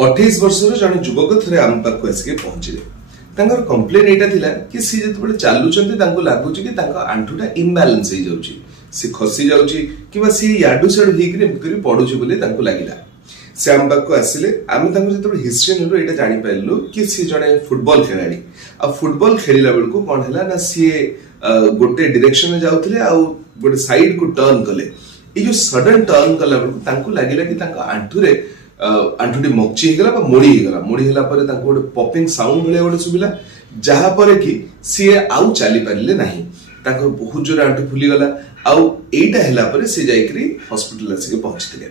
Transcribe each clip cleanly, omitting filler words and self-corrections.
28 वर्षर जन युवक थे आम पाक आसिक पहुंचले कंप्लेन यहाँ थिला कि सी जो चलुँच लगुच कि आंठुटा इम्बालांस हो जाउची सी खसी जाउची कि सी याडू साडू होकर पड़ुची बोली लगिला से आम पाक आसिले आम जो हिस्ट्री नेलु यहाँ जापारू कि सी जड़े फुटबॉल खेलाड़ी आ फुटबॉल खेलला बेलू कौन है ना सी गोटे डायरेक्शन में जाउथिले आ गोटे साइड को टर्न कले ये जो सडन टर्न कला बेलू लगिला कि आंठुरे आंठुटी मक्ची होगा मोड़ी होगा मोड़ी होला परे गोटे पॉपिंग साउंड भाई गोटे शुभिला जहा पर कि सी आउ चली पारे ना बहुत जोर आंठु फुलीगला आईटा है सी जाकरी हॉस्पिटल आसिक पहुंचते।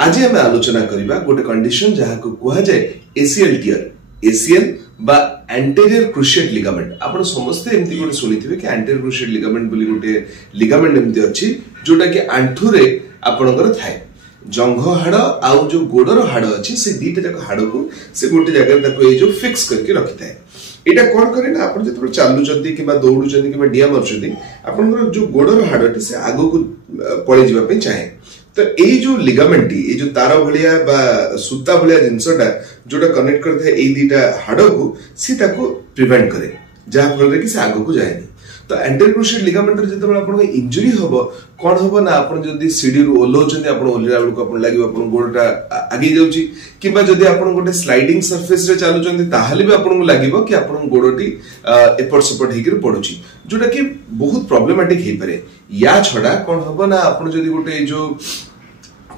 आज आम आलोचना करबा गोटे कंडीशन जहाँ को कह जाए एसीएल टियर एसीएल बा एंटीरियर क्रुशिएट लिगामेंट आपण समस्ते एमती गोटे सुनिथिबे कि एंटीरियर क्रुशिएट लिगामेंट बोली गोटे लिगामेंट एमती अछि जोटा कि आंठुरे आपणकर थाए जंघ हाड़ आउ जो गोड़र हाड़ अच्छी से दीटा जाक हाड़ को से गोटे जगह जो फिक्स करके रखी थाए एटा कौन करे ना आपण जब चलुचंती कि दौड़ुचंती कि डिया मारुचंती आपनकर जो गोड़र हाड़टी से आगो को पड़े जीवा पे चाहे तो ये जो लिगामेंट ये जो तार भलिया बा सूता भलिया जिनसटा जोटा कनेक्ट करता है ये दीटा हाड़ को सी ताको प्रिवेंट करे जहाँ फल कि से आगो को जाएनी तो एंटीरियर क्रुशिएट लिगामेंट जो आपन इंजुरी हम कौन हम ना आप सीढ़ी ओह्लाउं आप ओह्ला बेलू आप लगे आप गोड़टा आगे जाऊँगी कि गोटे स्लाइडिंग सरफेस रे चलुचंती ताहले भी आपको लगे कि आप गोड़टी एपट सेपट होकर पड़ुची जोटा कि बहुत प्रॉब्लमेटिक हो पारे या छड़ा कौन हम ना आप गोटे जो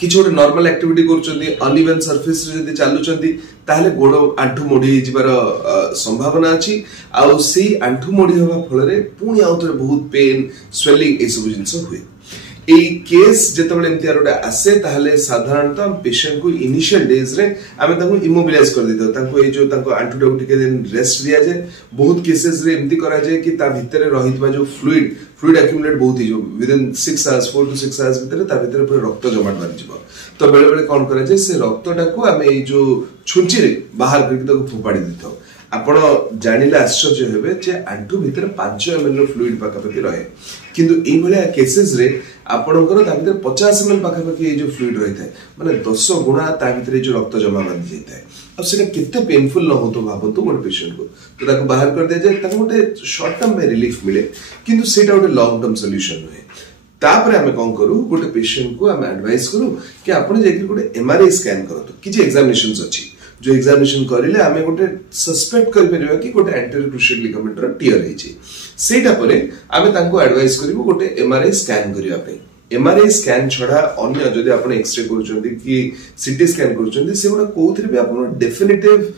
किसी गोटे नॉर्मल एक्टिविटी कर अनइवन सरफेस रे जदी चलुचंती ताहले गोड़ आंठु मोड़ी जिबार संभावना अछि आ से आंठु मोड़ी होबा फल रे पुणी आउथरे बहुत पेन स्वेलिंग ए सब जिंस हुए ए केस जेतबेले एमती आरोटा आसे ताहले साधारणतः पेशेंट को इनिशियल डेज रे आमे ताको इमोबिलाइज कर देतो ताको ए जो ताको आंठुटा टिके दिन रेस्ट दिया जाए बहुत केसेस रे एमती करा जाए कि ता भितरे रहितबा जो फ्लूइड एक्युमुलेट बहुत ही जो with in 6 hours 4 to 6 hours भितरे ता भितरे पूरा रक्त जमाट बांध जिवो तो बेले बेले कोन करा जाए से रक्तटा को आमे ए जो छुंची रे बाहर करके ताको फोपाड़ी देतो आपण जानिले आश्चर्य हेबे जे आंठु भितर 5 ml रो फ्लूइड पाखापाखि रहे किंतु एई भलिया केसेस रे आपणकर ता भितर 50 ml पाखापाखि ए जो फ्लूइड रही थाए माने 10 गुणा ता भितर जो रक्त जमा बांधी जाय थाए अब सेटा केते पेनफुल न होतो भाबतो गोटे पेशेंट को तो ताको बाहर कर दे जाय ताको गोटे शॉर्ट टर्म में रिलीफ मिले किंतु सेटा गोटे लॉन्ग टर्म सॉल्यूशन होय तापर आमे कोन करू गोटे पेशेंट को आमे एडवाइस करू कि आपण जेकि गोटे एमआरआई स्कैन करतो किछि एग्जामिनेशंस अछि जो एग्जामिनेशन करिले आमे गोटे सस्पेक्ट कर परिबा कि गोटे एंटीरियर क्रुशिएट लिगामेंट रो टियर हेछि सेटा परे आमे तांको एडवाइस करिवो गोटे एमआरआई स्कैन करिया पे एमआरआई स्कैन छड़ा अन्य जदि आपण एक्सरे करूचंती कि सीटी स्कैन करूचंती से गोटे कोथि भी आपण डेफिनेटिव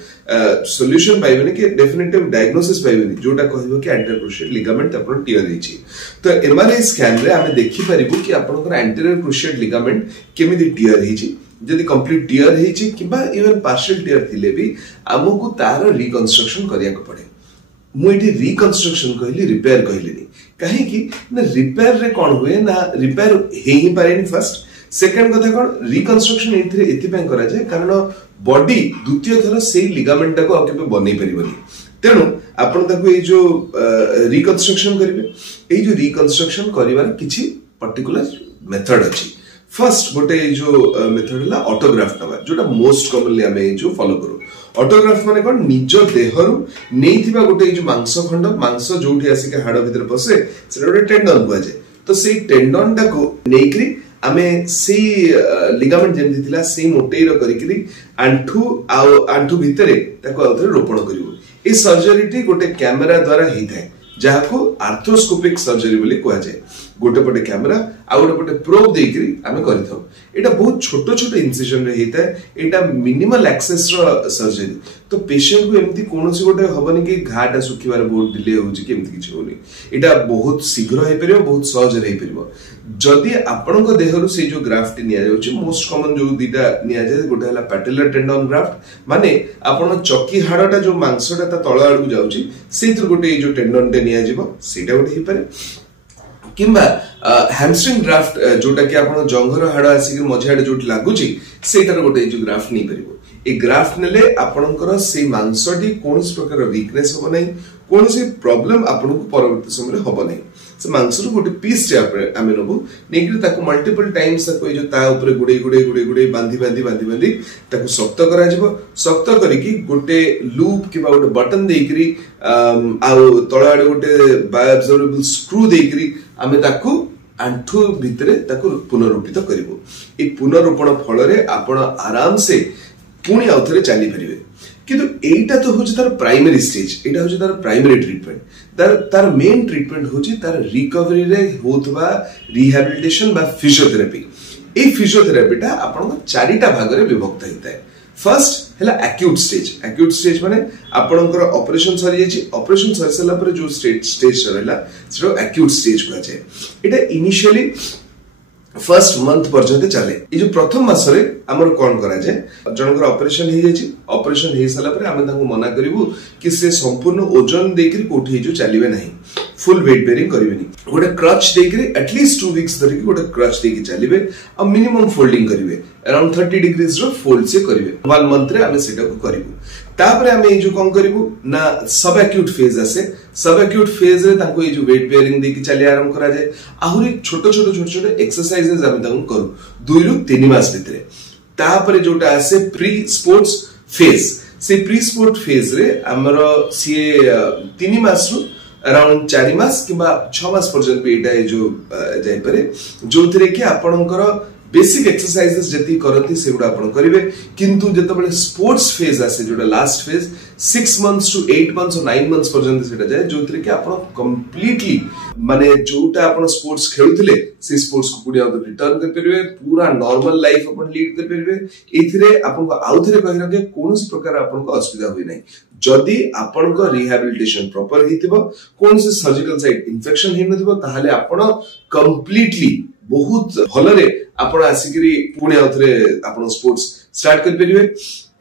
सॉल्यूशन पाइबेनी कि डेफिनेटिव डायग्नोसिस पाइबेनी जोटा कहबो कि एंटीरियर क्रुशिएट लिगामेंट आपण टियर हेछि तो एमआरआई स्कैन रे आमे देखि परिबो कि आपनकर एंटीरियर क्रुशिएट लिगामेंट केमिति टियर हेछि जदि कंप्लीट टियर हेछि किबा इवन पार्शियल टियर थिले भी हमकु तार रिकंस्ट्रक्शन करिया को पड़े मु एठी रिकंस्ट्रक्शन कहली रिपेयर कहलिनी काहे कि ना रिपेयर रे कोन हुए ना रिपेयर हे ही पारेनी फर्स्ट सेकंड कथा कोन रिकंस्ट्रक्शन एथिरे एथिपय करा जाय कारण बॉडी द्वितीय थर सेही लिगामेंट को आ केबे बनै परिबनी तेनु आपण ताको ए जो रिकंस्ट्रक्शन करिवे ए जो रिकंस्ट्रक्शन करिवार किछि पर्टिकुलर मेथड अछि फर्स्ट गोटे जो मेथड है ऑटोग्राफ्ट नवा जोटा मोस्ट कॉमनली आमे जो फॉलो करू ऑटोग्राफ्ट माने कोन निज देहरु नेथिबा गोटे जो मांस खंड मांस जोठी आसी के हाड़ भीतर पसे से गोटे टेंडन को जाय तो सेही टेंडन टा को नेकरी आमे से लिगामेंट जेमि थिला से मोटेई रो करिकरी आंठु भीतरे ताको आउथरे रोपण करिवो ए सर्जरी गोटे कैमरा द्वारा ही थाए जहाको आर्थ्रोस्कोपिक सर्जरी बोली कह जाए गोटे पटे कैमरा आ गोटे पटे प्रोब देकरी आमे करिथौ एटा बहुत छोटो छोटो इंसिजन रे हेता एटा मिनिमल एक्सेस रो सर्जरी तो पेशेंट को एमती कोनोसी गोटे हबनी कि घाटा सुखिबार बहुत डिले होउची कि एमती किछ होनी एटा बहुत शीघ्र हे परिबो बहुत सहज रे हे परिबो जदि आपनक देहरु से जो ग्राफ्ट निया जाउची मोस्ट कॉमन जो दीटा निया जाय गोटे हला पैटेलर टेंडन ग्राफ्ट माने आपन चकी हाड़टा जो मांसटा ता तळ आडू जाउची सेतिर गोटे जो टेंडन ते निया जिवो सेटा गोटे हे पारे किंबा हैमस्ट्रिंग ग्राफ्ट जोटा कि आपण जंघर हाड़ आसिक मझियाड जोट लागुची सेटार गोटे जो ग्राफ्ट नहीं परिबो ए ग्राफ्ट नेले आपणकर से मांसटी कोनस प्रकार वीकनेस हो नै कोनसी प्रॉब्लम आपनको परवर्ती समय हो नै से मांसर गोटे पीस आम नबू नहीं ताको मल्टीपल टाइम्स जो ता ऊपर गुड़े गुड़े गुड़े गुड़े बांधी बांधी बांधी बांधी ताको शक्त करा शक्त करिकी गोटे लूप कि गोटे बटन देकरी तल आड़े गोटे बायोअब्जॉर्बेबल स्क्रू देकरी आमे ताको आंठू भितरे ताको पुनरुपित करिवो। ए पुनरुपण फल आपण आराम से पुणी आउ थे चली पारे किंतु एटा तो हूँ तार प्राइमरी स्टेज एटा हूँ तार प्राइमरी ट्रीटमेंट तार मेन ट्रीटमेंट हूँ तार रिकवरी रे होतबा रिहैबिलिटेशन बा फिजियोथेरेपी। ए फिजियोथेरेपीटा आपण चारिटा भाग रे विभक्त होता है। फर्स्ट है एक्यूट स्टेज माने आपणकर ऑपरेशन सरी जाइए ऑपरेशन सरी सारा पर जो स्टेज रहला सेटा एक्यूट स्टेज कह जाए। एटा इनिशियली फर्स्ट मंथ पर्यंत चले। ये जो प्रथम मास रे हमर कोन करा जाए जनकर ऑपरेशन हो जाइए ऑपरेशन हो सारा पर आमे तांको मना करिवु कि से संपूर्ण ओजन देकरी कोठी जो चलिबे नहीं फुल वेट बेरिंग करिवेनी गोटे क्रच देकरी एटलीस्ट 2 वीक्स धरिकी गोटे क्रच देकी चलिबे आ मिनिमम फोल्डिंग करिवे अराउंड 30 डिग्रीज रो फोल्ड से करिवे 1 मंथ रे आमे सेटा को करिवु। तापर आमे जो कोन करिवु ना सब एक्यूट फेज आसे सब एक्यूट फेज रे तांको ये जो वेट बेरिंग देकी चली आरंभ करा जाए आहुरी छोटो छोटो एक्सरसाइजेस आमे तांको करू 2 रु 3 मास भितरे। तापर जोटा आसे प्री स्पोर्ट्स फेज से प्री स्पोर्ट फेज रे हमर सी 3 मास रु अराउंड 4 मास कि 6 मास पर्यंत भी एटा जो जाय पारे जो थरे कि आपनकर बेसिक एक्सरसाइजेस जति करती से गुडा आपण करिवे। किंतु जतबेले स्पोर्ट्स फेज आसे जोटा last phase 6 months to 8 months और 9 मंथ्स पर्यंत सेटा जाय जो थरे कि आपण कंप्लीटली माने जोटा आपण स्पोर्ट्स खेलुथिले से स्पोर्ट्स को पुडिया रिटर्न कर परिवे पूरा नॉर्मल लाइफ आपण लीड कर परिवे। एथिरे आपण को आउ थरे कहि रके कोनोसी प्रकार आपण को असुविधा होई नै जदि आपण को रिहैबिलिटेशन प्रॉपर हितिबो कोनोसी सर्जिकल साइट इन्फेक्शन हि नथिबो ताहाले आपण कंप्लीटली बहुत भलरे आपण आसिकरी पुणे आउथरे आपण स्पोर्ट्स स्टार्ट कर परिवे।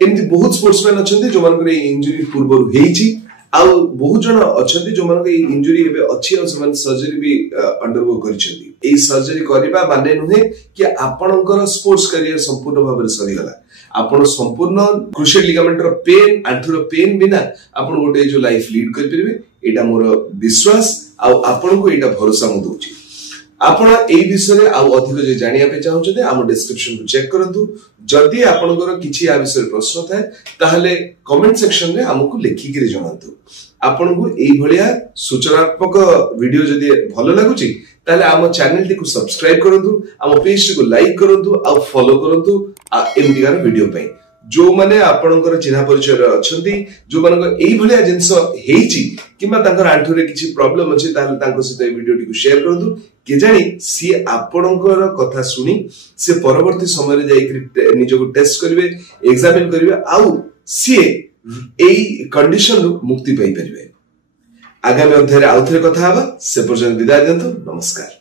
एमती बहुत स्पोर्ट्समैन अछंती जो मान करे इंजरी पूर्वरु हेइची आ बहुत जन अछंती जो मान के इंजरी एबे अछि आ समान सर्जरी भी अंडरगो करछंती। ए सर्जरी करिबा माने नुहे कि आपणकर स्पोर्ट्स करियर संपूर्ण भाबरे सरी गला आपण संपूर्ण क्रुशियल लिगामेंट रो पेन आंठुर पेन बिना आपण गोटे जो लाइफ लीड कर परिवे एटा मोर विश्वास आ आपण को एटा भरोसा मु दोची। आपण एई विषय आउ अधिक जे जानिया पे चाहउछते हम डिस्क्रिप्शन को चेक करंतु जदि आपनकर किछि आ विषय प्रश्न थाए ताहले कमेंट सेक्शन रे हमकु लेखि के जणांतु। आपनको एई भलिया सूचनात्मक वीडियो जदि भलो लागुची ताहले हम चैनल टी को सब्सक्राइब करंतु हम पेज को लाइक करंतु आ फॉलो करंतु एमडीआर वीडियो पे जो माने आपनकर चिन्हा परिचय अछंती जो मानको एई भलिया जिंस हेइची किबा तांकर आंठु रे किछि प्रॉब्लम अछि ताहले तांको सहित ए वीडियो टी को शेयर करंतु के जानी सी आपणकर कथा सुनी से परवर्ती समय रे जाई निज को टेस्ट करिवे एग्जामिन करिवे आउ सी एई कंडीशन रो मुक्ति पाई परिवे। आगामी अध्याय रे आउथरे कथा हबा से पर्यंत विदाय देंतु। नमस्कार।